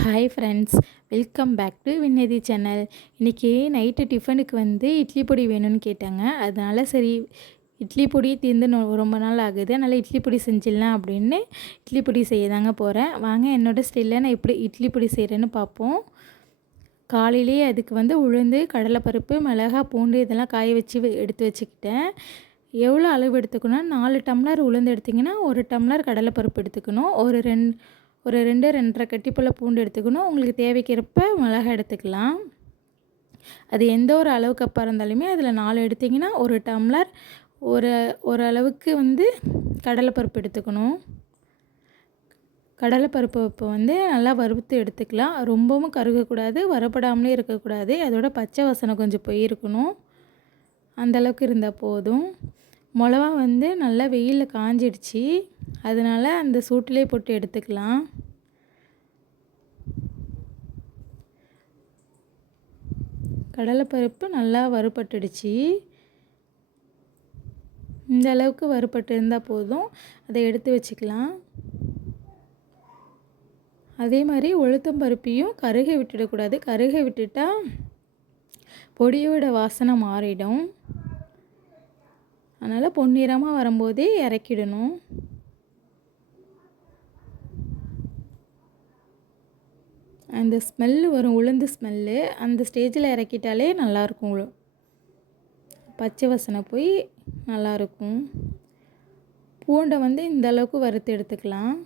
Hi friends welcome back to விண்ணதி channel இன்றைக்கி night டிஃபனுக்கு வந்து இட்லி பொடி வேணும்னு கேட்டாங்க. அதனால் சரி இட்லி பொடி தீர்ந்து ரொம்ப நாள் ஆகுது. அதனால் இட்லி பொடி செஞ்சிடலாம் அப்படின்னு இட்லி பொடி செய்ய தாங்க போகிறேன் வாங்க என்னோடய ஸ்டைலில் நான் எப்படி இட்லி பொடி செய்கிறேன்னு பார்ப்போம். காலையிலேயே அதுக்கு வந்து உளுந்து கடலைப்பருப்பு மிளகா பூண்டு இதெல்லாம் காய வச்சு எடுத்து வச்சுக்கிட்டேன். எவ்வளோ அளவு எடுத்துக்கணும் நாலு டம்ளர் உளுந்து எடுத்திங்கன்னா ஒரு டம்ளர் கடலைப்பருப்பு எடுத்துக்கணும். ஒரு ரெண் ஒரு ரெண்டு ரெண்டரை கட்டிப்புள்ள பூண்டு எடுத்துக்கணும். உங்களுக்கு தேவைக்கிறப்ப மிளகா எடுத்துக்கலாம். அது எந்த ஒரு அளவு கப்பாக இருந்தாலுமே அதில் நாலு எடுத்திங்கன்னா ஒரு டம்ளர் ஒரு ஒரு அளவுக்கு வந்து கடலைப்பருப்பு எடுத்துக்கணும். கடலைப்பருப்பு இப்போ வந்து நல்லா வறுத்து எடுத்துக்கலாம். ரொம்பவும் கருகக்கூடாது வரப்படாமலே இருக்கக்கூடாது. அதோட பச்சை வாசனை கொஞ்சம் போயிருக்கணும். அந்தளவுக்கு இருந்தால் போதும். மிளகா வந்து நல்லா வெயிலில் காஞ்சிடுச்சு. அதனால் அந்த சூட்டிலே போட்டு எடுத்துக்கலாம். கடலைப்பருப்பு நல்லா வறுபட்டுடுச்சு. இந்த அளவுக்கு வறுபட்டு இருந்தால் போதும். அதை எடுத்து வச்சுக்கலாம். அதே மாதிரி உளுத்தம் பருப்பையும் கருக விட்டுடக்கூடாது. கருக விட்டுட்டால் பொடியோட வாசனை மாறிடும். அதனால் பொன்னிறமாக வரும்போதே இறக்கிடணும். அந்த ஸ்மெல்லு வரும் உளுந்து ஸ்மெல்லு அந்த ஸ்டேஜில் இறக்கிட்டாலே நல்லாயிருக்கும் உளு- பச்சை வசனை போய் நல்லாயிருக்கும் பூண்டை வந்து இந்த அளவுக்கு வறுத்து எடுத்துக்கலாம்.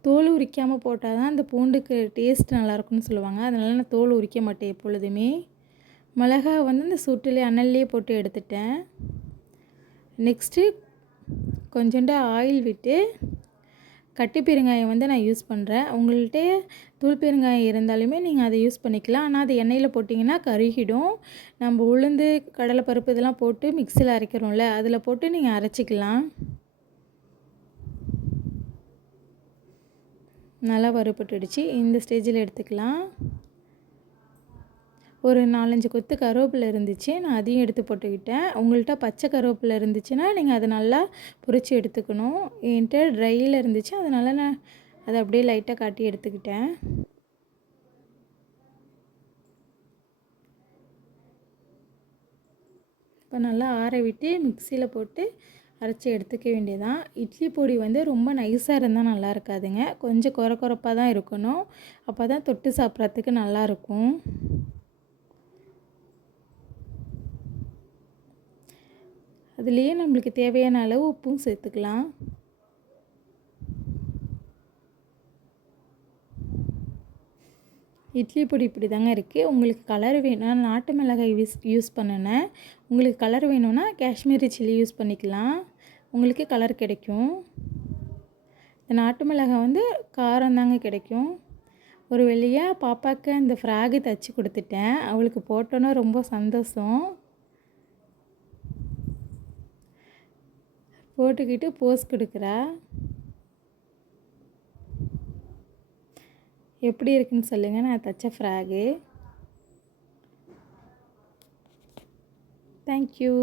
தோல் உரிக்காமல் போட்டால் தான் அந்த பூண்டுக்கு டேஸ்ட் நல்லாயிருக்கும்னு சொல்லுவாங்க. அதனால நான் தோல் உரிக்க மாட்டேன் எப்பொழுதுமே. மிளகா வந்து இந்த சுட்டிலே அனல்லையே போட்டு எடுத்துட்டேன். நெக்ஸ்ட்டு கொஞ்சோண்டு ஆயில் விட்டு கட்டி பெருங்காயம் வந்து நான் யூஸ் பண்ணுறேன் உங்கள்கிட்ட தூள் பெருங்காயம் இருந்தாலுமே நீங்கள் அதை யூஸ் பண்ணிக்கலாம். ஆனால் அது எண்ணெயில் போட்டிங்கன்னா கருகிடும். நம்ம உளுந்து கடலைப்பருப்பு இதெல்லாம் போட்டு மிக்சியில் அரைக்கிறோம்ல அதில் போட்டு நீங்கள் அரைச்சிக்கலாம். நல்லா வறுபட்டுடுச்சு. இந்த ஸ்டேஜில் எடுத்துக்கலாம். ஒரு நாலஞ்சு கொத்து கருவேப்பிலை இருந்துச்சு நான் அதையும் எடுத்து போட்டுக்கிட்டேன். உங்கள்கிட்ட பச்சை கருவேப்பிலை இருந்துச்சுன்னா நீங்கள் அதை நல்லா பொரிச்சு எடுத்துக்கணும். என்கிட்ட ட்ரையில் இருந்துச்சு அதனால் நான் அதை அப்படியே லைட்டாக காட்டி எடுத்துக்கிட்டேன். இப்போ நல்லா ஆற விட்டு மிக்சியில் போட்டு அரைச்சி எடுத்துக்க வேண்டியதான் இட்லி பொடி வந்து ரொம்ப நைஸாக இருந்தால் நல்லா இருக்காதுங்க. கொஞ்சம் குறை குறைப்பாக தான் இருக்கணும். அப்போ தான் தொட்டு சாப்பிட்றதுக்கு நல்லாயிருக்கும் அதுலேயே நம்மளுக்கு தேவையான அளவு உப்பும் சேர்த்துக்கலாம். இட்லி பொடி இப்படி தாங்க இருக்குது உங்களுக்கு கலர் வேணும் நாட்டு மிளகாய் யூஸ் யூஸ் பண்ணினேன். உங்களுக்கு கலர் வேணும்னா காஷ்மீரி சில்லி யூஸ் பண்ணிக்கலாம். உங்களுக்கு கலர் கிடைக்கும். இந்த நாட்டு மிளகாய் வந்து காரம் தாங்க கிடைக்கும். ஒரு வெளியாக பாப்பாவுக்கு அந்த ஃப்ராகு தைச்சி கொடுத்துட்டேன். அவளுக்கு போட்டோன்னா ரொம்ப சந்தோஷம். போட்டுக்கிட்டு போஸ் கொடுக்குறா. எப்படி இருக்குன்னு சொல்லுங்கள் நான் தைச்ச ஃப்ராகு. தேங்க்யூ